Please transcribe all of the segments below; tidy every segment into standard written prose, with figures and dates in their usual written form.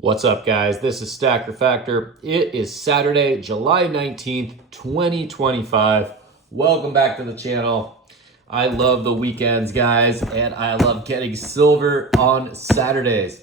What's up, guys? This is Stacker Factor. It is Saturday, July 19th, 2025. Welcome back to the channel. I love the weekends, guys, and I love getting silver on Saturdays.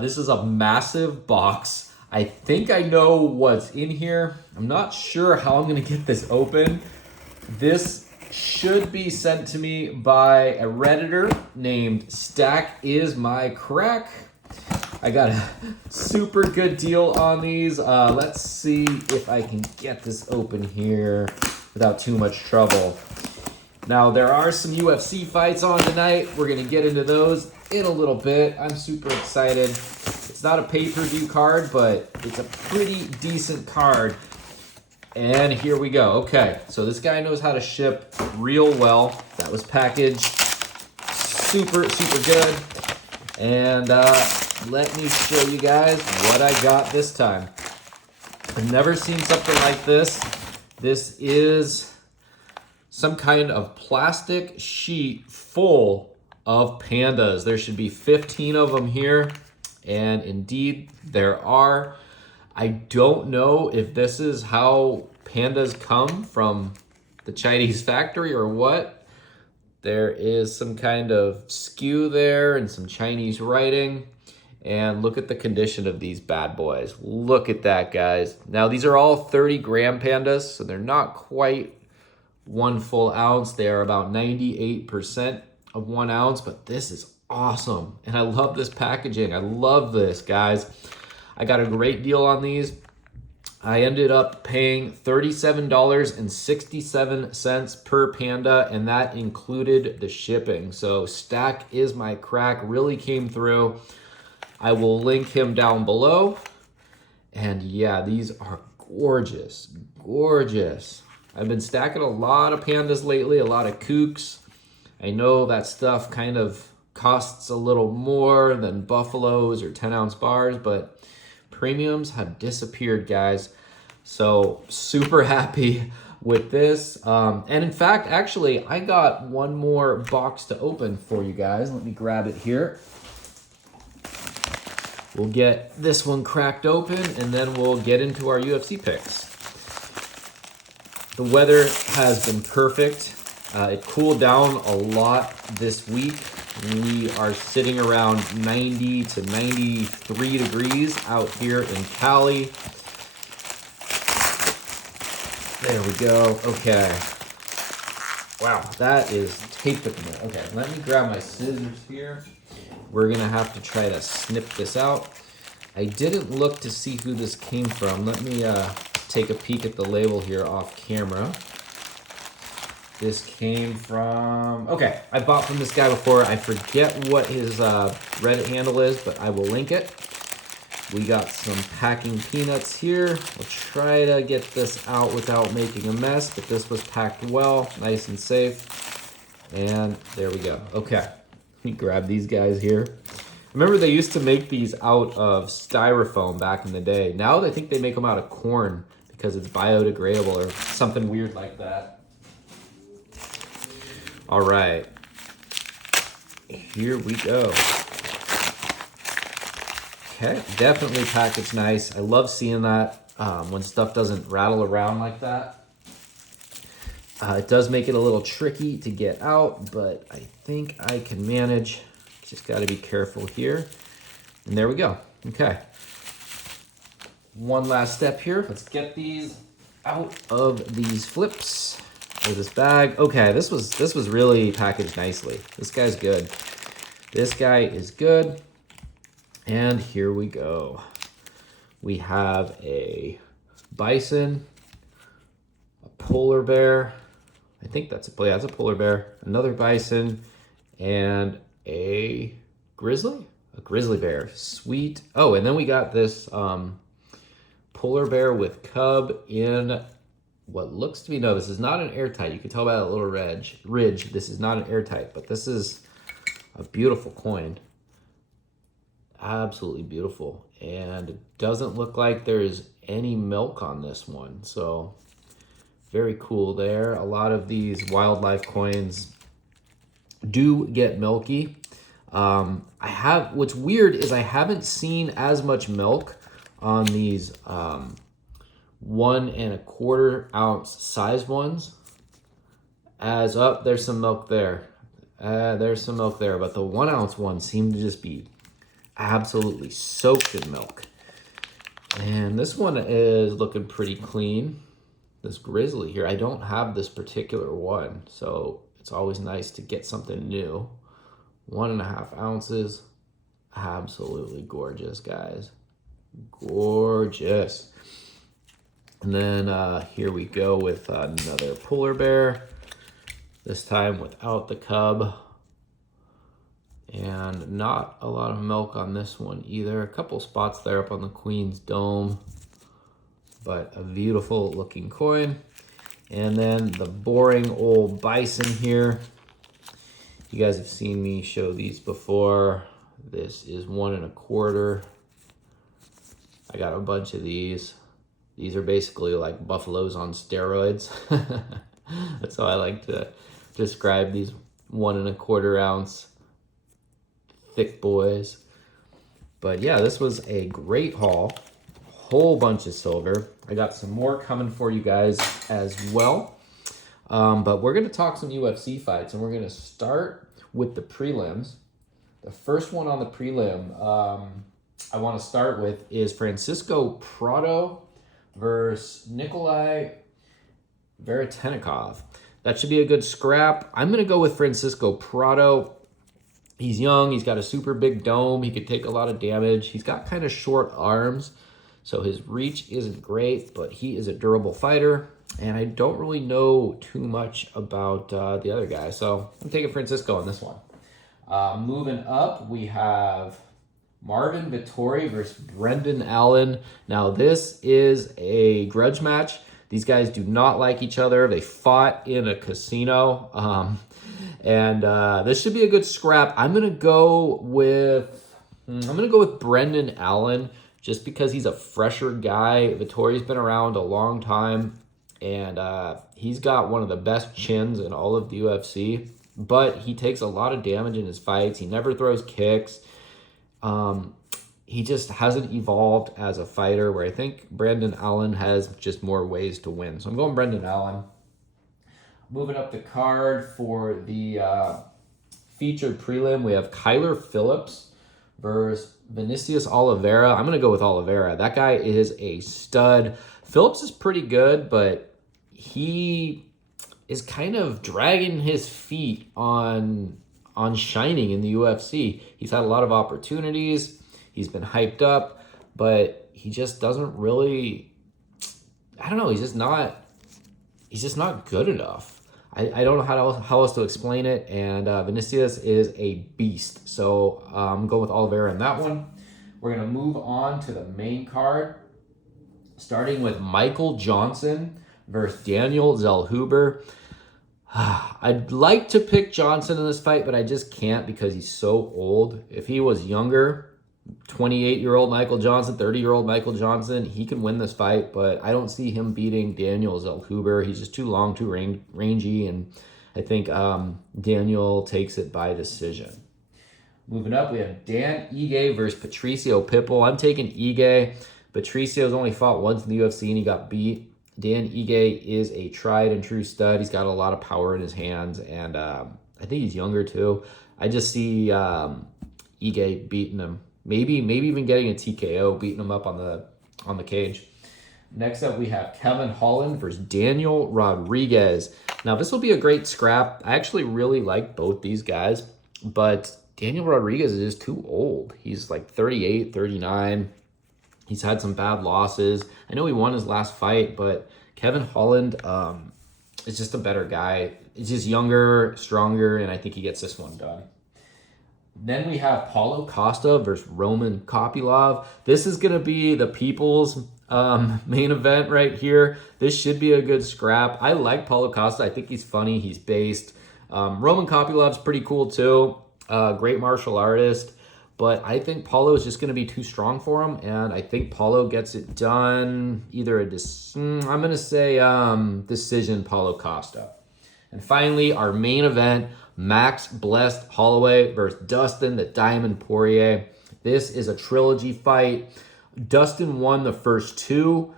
This is a massive box. I think I know what's in here. I'm not sure how I'm going to get this open. This should be sent to me by a Redditor named Stack Is My Crack. I got a super good deal on these. Let's see if I can get this open here without too much trouble. Now, there are some UFC fights on tonight. We're going to get into those in a little bit. I'm super excited. It's not a pay-per-view card, but it's a pretty decent card. And here we go. Okay, so this guy knows how to ship real well. That was packaged super, super good. And let me show you guys what I got this time. I've never seen something like this. This is some kind of plastic sheet full of pandas. There should be 15 of them here. And indeed, there are. I don't know if this is how pandas come from the Chinese factory or what. There is some kind of skew there and some Chinese writing. And look at the condition of these bad boys. Look at that, guys. Now, these are all 30-gram pandas, so they're not quite 1 full ounce. They are about 98% of 1 ounce, but this is awesome. And I love this packaging. I love this, guys. I got a great deal on these. I ended up paying $37.67 per panda, and that included the shipping. So Stack Is My Crack really came through. I will link him down below. And yeah, these are gorgeous, gorgeous. I've been stacking a lot of pandas lately, a lot of kooks. I know that stuff kind of costs a little more than buffaloes or 10-ounce bars, but premiums have disappeared, guys. So super happy with this. And in fact, actually, I got one more box to open for you guys. Let me grab it here. We'll get this one cracked open, and then we'll get into our UFC picks. The weather has been perfect. It cooled down a lot this week. We are sitting around 90 to 93 degrees out here in Cali. There we go. Okay. Wow, that is taped up in there. Okay, let me grab my scissors here. We're gonna have to try to snip this out. I didn't look to see who this came from. Let me take a peek at the label here off camera. This came from, okay, I bought from this guy before. I forget what his Reddit handle is, but I will link it. We got some packing peanuts here. We'll try to get this out without making a mess, but this was packed well, nice and safe. And there we go. Okay, let me grab these guys here. Remember, they used to make these out of styrofoam back in the day. Now I think they make them out of corn because it's biodegradable or something weird like that. All right, here we go. Okay, definitely packaged nice. I love seeing that when stuff doesn't rattle around like that. It does make it a little tricky to get out, but I think I can manage. Just got to be careful here. And there we go. Okay. One last step here. Let's get these out of these flips of this bag. Okay, this was really packaged nicely. This guy's good. This guy is good. And here we go. We have a bison, a polar bear. I think that's a polar bear. Another bison, and a grizzly bear. Sweet. Oh, and then we got this polar bear with cub in what looks to be, no, this is not an airtight. You can tell by that little ridge. This is not an airtight, but this is a beautiful coin. Absolutely beautiful. And it doesn't look like there's any milk on this one. So very cool there. A lot of these wildlife coins do get milky. what's weird is I haven't seen as much milk on these 1 1/4 ounce size ones as up. There's some milk there. There's some milk there, but the 1 ounce ones seem to just be absolutely soaked in milk. And this one is looking pretty clean. This grizzly here, I don't have this particular one, so it's always nice to get something new. 1 1/2 ounces. Absolutely gorgeous, guys. Gorgeous. And then here we go with another polar bear, this time without the cub. And not a lot of milk on this one either. A couple spots there up on the queen's dome, but a beautiful looking coin. And then the boring old bison here. You guys have seen me show these before. This is 1 1/4. I got a bunch of these. These are basically like buffaloes on steroids. That's how I like to describe these 1 1/4 ounce thick boys. But yeah, this was a great haul. Whole bunch of silver. I got some more coming for you guys as well. But we're going to talk some UFC fights, and we're going to start with the prelims. The first one on the prelim I want to start with is Francisco Prado versus Nikolai Veretennikov. That should be a good scrap. I'm going to go with Francisco Prado. He's young. He's got a super big dome. He could take a lot of damage. He's got kind of short arms, so his reach isn't great, but he is a durable fighter. And I don't really know too much about the other guy, so I'm taking Francisco on this one. Moving up, we have Marvin Vettori versus Brendan Allen. Now, this is a grudge match. These guys do not like each other. They fought in a casino. And this should be a good scrap. I'm gonna go with Brendan Allen just because he's a fresher guy. Vittori's been around a long time, and he's got one of the best chins in all of the UFC. But he takes a lot of damage in his fights. He never throws kicks. He just hasn't evolved as a fighter, where I think Brendan Allen has just more ways to win. So I'm going Brendan Allen. Moving up the card for the featured prelim, we have Kyler Phillips versus Vinicius Oliveira. I'm going to go with Oliveira. That guy is a stud. Phillips is pretty good, but he is kind of dragging his feet on shining in the UFC. He's had a lot of opportunities. He's been hyped up, but he just doesn't really, I don't know, he's just not good enough. I don't know how else to explain it, and Vinicius is a beast. So I'm going with Oliveira in that one. We're going to move on to the main card, starting with Michael Johnson versus Daniel Zellhuber. I'd like to pick Johnson in this fight, but I just can't because he's so old. If he was younger, 28-year-old Michael Johnson, 30-year-old Michael Johnson, he can win this fight, but I don't see him beating Daniel Zellhuber. He's just too long, too rangy, and I think Daniel takes it by decision. Moving up, we have Dan Ige versus Patricio Pitbull. I'm taking Ige. Patricio's only fought once in the UFC, and he got beat. Dan Ige is a tried and true stud. He's got a lot of power in his hands, and I think he's younger too. I just see Ige beating him. Maybe even getting a TKO, beating him up on the cage. Next up, we have Kevin Holland versus Daniel Rodriguez. Now, this will be a great scrap. I actually really like both these guys, but Daniel Rodriguez is just too old. He's like 38, 39. He's had some bad losses. I know he won his last fight, but Kevin Holland is just a better guy. He's just younger, stronger, and I think he gets this one done. Then we have Paulo Costa versus Roman Kopylov. This is going to be the people's main event right here. This should be a good scrap. I like Paulo Costa. I think he's funny. He's based. Roman Kopylov's pretty cool too. Great martial artist. But I think Paulo is just going to be too strong for him. And I think Paulo gets it done. Either I'm going to say decision Paulo Costa. And finally, our main event, Max Blessed Holloway versus Dustin the Diamond Poirier. This is a trilogy fight. Dustin won the first two.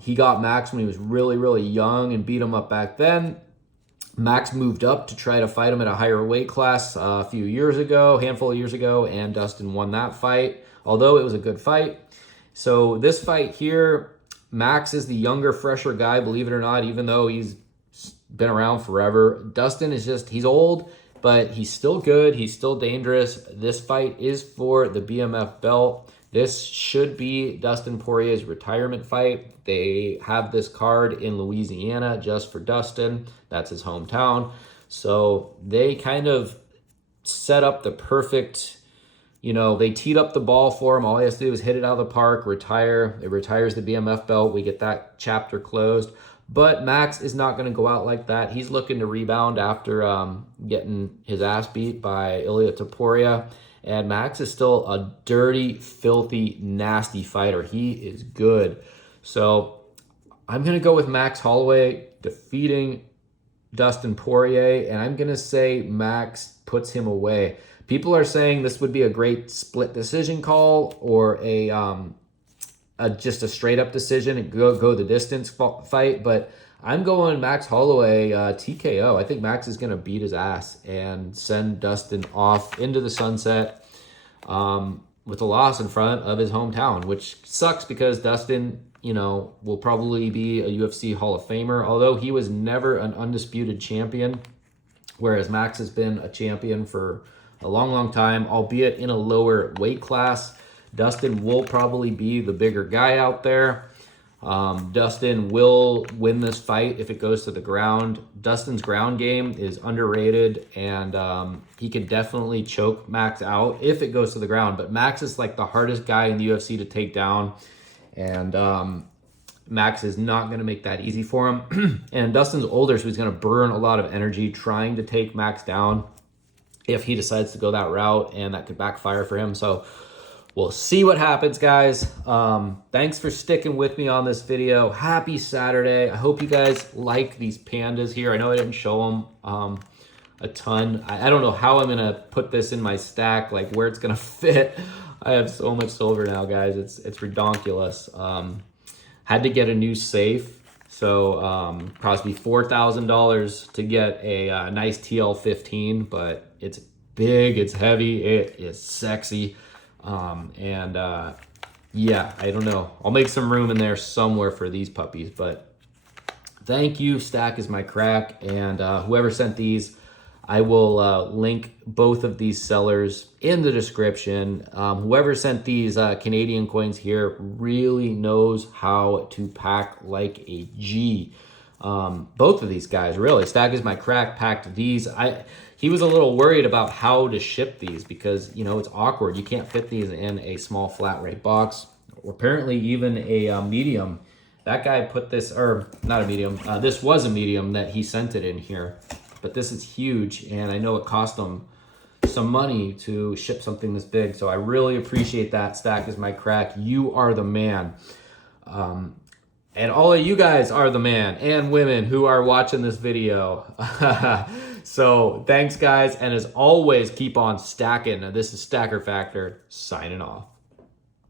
He got Max when he was really, really young and beat him up back then. Max moved up to try to fight him at a higher weight class a handful of years ago, and Dustin won that fight, although it was a good fight. So this fight here, Max is the younger, fresher guy, believe it or not, even though he's been around forever. Dustin is he's old, but he's still good. He's still dangerous. This fight is for the BMF belt. This should be Dustin Poirier's retirement fight. They have this card in Louisiana just for Dustin. That's his hometown. So they kind of set up the perfect, they teed up the ball for him. All he has to do is hit it out of the park, retire. It retires the BMF belt. We get that chapter closed. But Max is not going to go out like that. He's looking to rebound after getting his ass beat by Ilia Topuria. And Max is still a dirty, filthy, nasty fighter. He is good. So I'm going to go with Max Holloway defeating Dustin Poirier. And I'm going to say Max puts him away. People are saying this would be a great split decision call or just a straight up decision and go the distance fight. But I'm going Max Holloway TKO. I think Max is going to beat his ass and send Dustin off into the sunset with a loss in front of his hometown, which sucks because Dustin, will probably be a UFC Hall of Famer, although he was never an undisputed champion, whereas Max has been a champion for a long, long time, albeit in a lower weight class. Dustin will probably be the bigger guy out there. Dustin will win this fight if it goes to the ground. Dustin's ground game is underrated, and he can definitely choke Max out if it goes to the ground. But Max is like the hardest guy in the UFC to take down, and Max is not going to make that easy for him. And Dustin's older, so he's going to burn a lot of energy trying to take Max down if he decides to go that route, and that could backfire for him. So we'll see what happens, guys. Thanks for sticking with me on this video. Happy Saturday. I hope you guys like these pandas here. I know I didn't show them a ton. I don't know how I'm going to put this in my stack, like where it's going to fit. I have so much silver now, guys. It's redonkulous. Had to get a new safe. So cost me $4,000 to get a nice TL15, but it's big, it's heavy, it is sexy. Yeah, I don't know. I'll make some room in there somewhere for these puppies, but thank you. Stack is my crack. And whoever sent these, I will link both of these sellers in the description. Whoever sent these Canadian coins here really knows how to pack like a G. Both of these guys, really. Stack is my crack packed these. He was a little worried about how to ship these because, it's awkward. You can't fit these in a small flat rate box, or apparently even a medium. That guy put this, or not a medium, this was a medium that he sent it in here. But this is huge, and I know it cost him some money to ship something this big. So I really appreciate that. Stack is my crack. You are the man. And all of you guys are the man and women who are watching this video. So thanks, guys. And as always, keep on stacking. This is Stacker Factor signing off.